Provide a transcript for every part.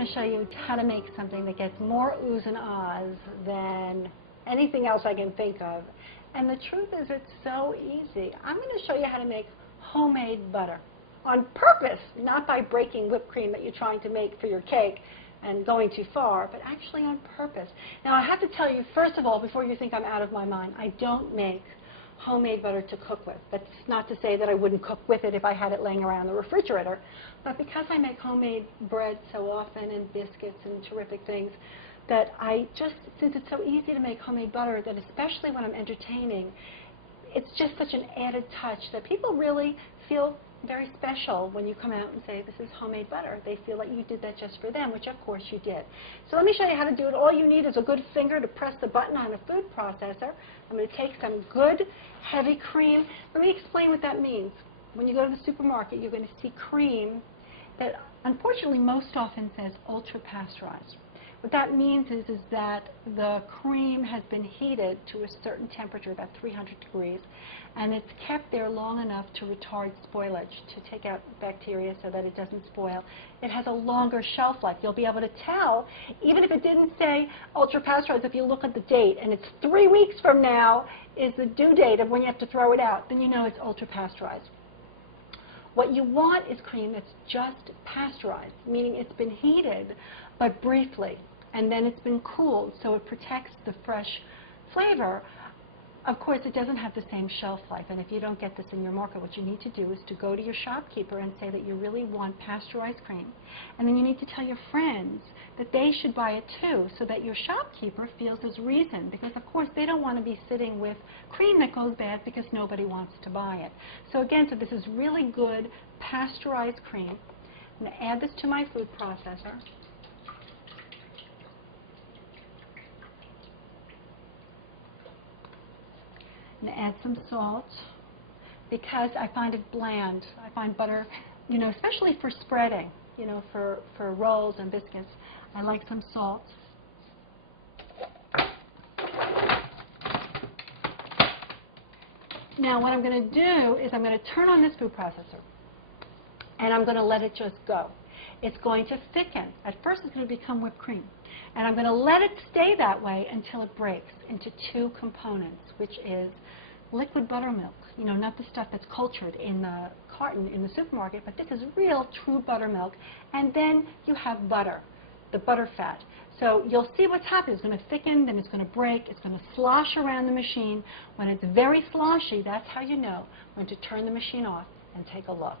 going to show you how to make something that gets more oohs and ahs than anything else I can think of. And the truth is, it's so easy. I'm going to show you how to make homemade butter on purpose, not by breaking whipped cream that you're trying to make for your cake and going too far, but actually on purpose. Now, I have to tell you, first of all, before you think I'm out of my mind, I don't make homemade butter to cook with. That's not to say that I wouldn't cook with it if I had it laying around the refrigerator, but because I make homemade bread so often and biscuits and terrific things, that since it's so easy to make homemade butter, that especially when I'm entertaining, it's just such an added touch that people really feel very special when you come out and say, this is homemade butter. They feel like you did that just for them, which of course you did. So let me show you how to do it. All you need is a good finger to press the button on a food processor. I'm going to take some good, heavy cream. Let me explain what that means. When you go to the supermarket, you're going to see cream that unfortunately most often says ultra-pasteurized. What that means is that the cream has been heated to a certain temperature, about 300 degrees, and it's kept there long enough to retard spoilage, to take out bacteria so that it doesn't spoil. It has a longer shelf life. You'll be able to tell, even if it didn't say ultra-pasteurized, if you look at the date, and it's 3 weeks from now is the due date of when you have to throw it out, then you know it's ultra-pasteurized. What you want is cream that's just pasteurized, meaning it's been heated, but briefly, and then it's been cooled, so it protects the fresh flavor. Of course, it doesn't have the same shelf life, and if you don't get this in your market, what you need to do is to go to your shopkeeper and say that you really want pasteurized cream, and then you need to tell your friends that they should buy it too, so that your shopkeeper feels there's reason, because of course they don't want to be sitting with cream that goes bad because nobody wants to buy it. So again, so this is really good pasteurized cream. I'm going to add this to my food processor. I'm going to add some salt because I find it bland. I find butter, you know, especially for spreading, you know, for rolls and biscuits, I like some salt. Now what I'm going to do is I'm going to turn on this food processor and I'm going to let it just go. It's going to thicken. At first it's going to become whipped cream. And I'm going to let it stay that way until it breaks into two components, which is liquid buttermilk. You know, not the stuff that's cultured in the carton in the supermarket, but this is real, true buttermilk. And then you have butter, the butter fat. So you'll see what's happening. It's going to thicken, then it's going to break, it's going to slosh around the machine. When it's very sloshy, that's how you know when to turn the machine off and take a look.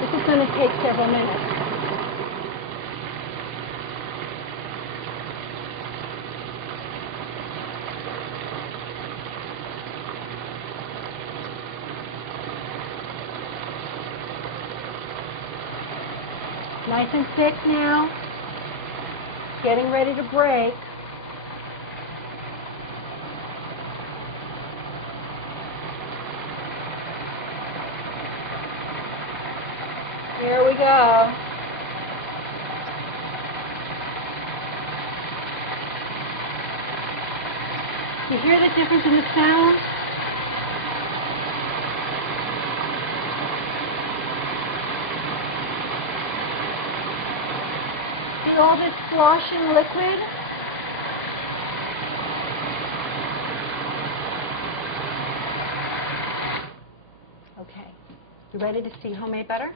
This is going to take several minutes. Nice and thick now, getting ready to break. Here we go. You hear the difference in the sound? See all this sloshing liquid? Okay. You ready to see homemade butter?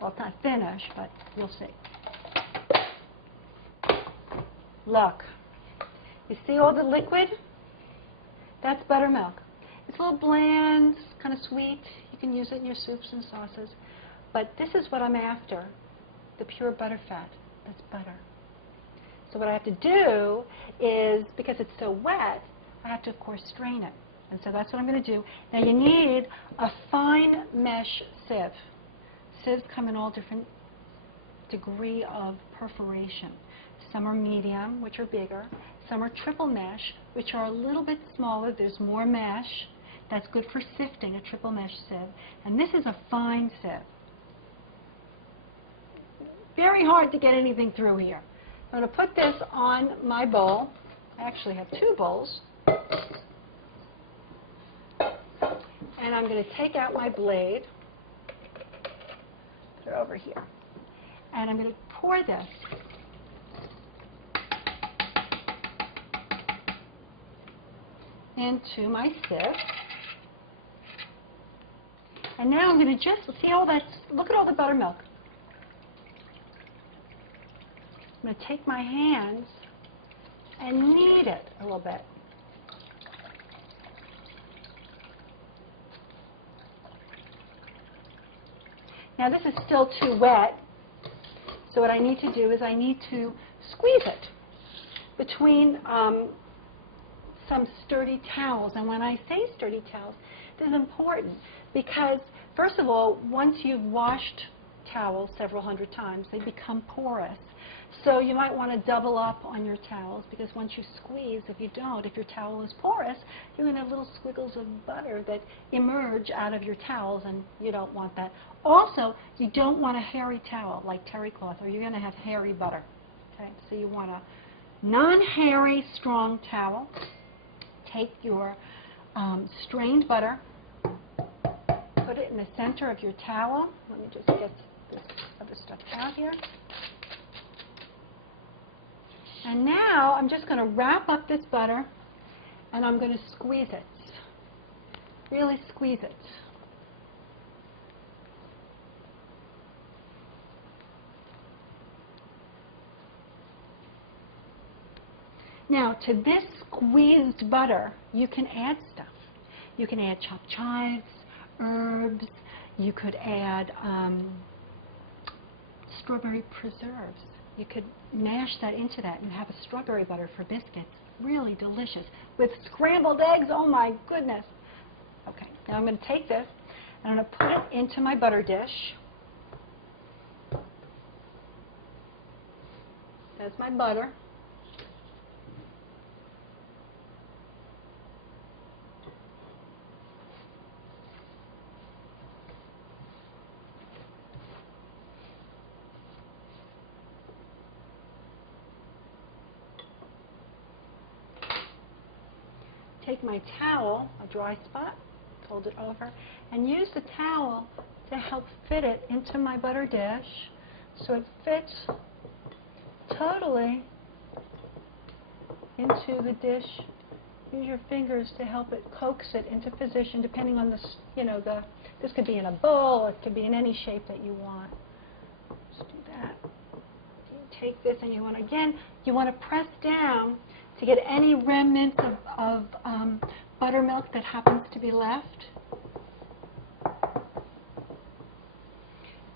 Well, it's not finished, but you'll see. Look. You see all the liquid? That's buttermilk. It's a little bland, kind of sweet. You can use it in your soups and sauces. But this is what I'm after, the pure butter fat. That's butter. So what I have to do is, because it's so wet, I have to, of course, strain it. And so that's what I'm going to do. Now you need a fine mesh sieve. Sieves come in all different degree of perforation. Some are medium, which are bigger. Some are triple mesh, which are a little bit smaller. There's more mesh. That's good for sifting, a triple mesh sieve. And this is a fine sieve. Very hard to get anything through here. I'm going to put this on my bowl. I actually have 2 bowls. And I'm going to take out my blade, put it over here, and I'm going to pour this into my sieve. And now I'm going to just, see all that, look at all the buttermilk. I'm going to take my hands and knead it a little bit. Now this is still too wet, so what I need to do is I need to squeeze it between some sturdy towels. And when I say sturdy towels, this is important because, first of all, once you've washed towels several hundred times, they become porous. So you might want to double up on your towels because once you squeeze, if you don't, if your towel is porous, you're going to have little squiggles of butter that emerge out of your towels, and you don't want that. Also, you don't want a hairy towel like terry cloth, or you're going to have hairy butter. Okay? So you want a non-hairy, strong towel. Take your strained butter, put it in the center of your towel. Let me just get this other stuff out here. And now I'm just going to wrap up this butter, and I'm going to squeeze it. Really squeeze it. Now, to this squeezed butter, you can add stuff. You can add chopped chives, herbs. You could add strawberry preserves. You could mash that into that and have a strawberry butter for biscuits. Really delicious. With scrambled eggs, oh my goodness. Okay, now I'm going to take this and I'm going to put it into my butter dish. That's my butter. Take my towel, a dry spot, fold it over, and use the towel to help fit it into my butter dish so it fits totally into the dish. Use your fingers to help it coax it into position, depending on the, this could be in a bowl, it could be in any shape that you want. Just do that. You take this and you want, again, you want to press down to get any remnants of buttermilk that happens to be left.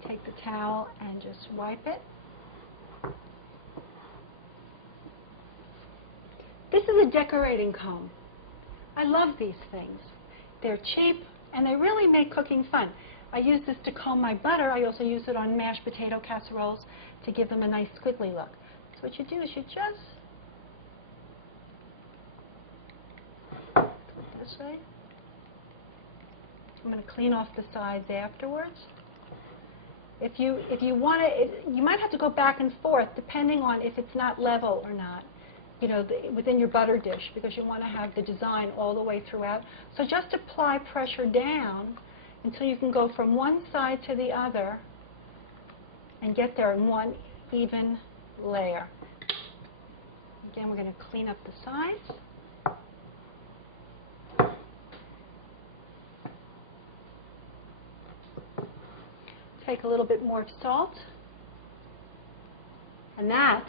Take the towel and just wipe it. This is a decorating comb. I love these things. They're cheap and they really make cooking fun. I use this to comb my butter. I also use it on mashed potato casseroles to give them a nice squiggly look. So what you do is you just this way. I'm going to clean off the sides afterwards. If you want to, you might have to go back and forth depending on if it's not level or not, within your butter dish, because you want to have the design all the way throughout. So just apply pressure down until you can go from one side to the other and get there in one even layer. Again, we're going to clean up the sides. Take a little bit more salt. And that,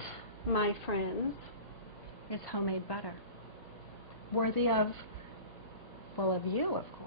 my friends, is homemade butter. Worthy of, well, of you, of course.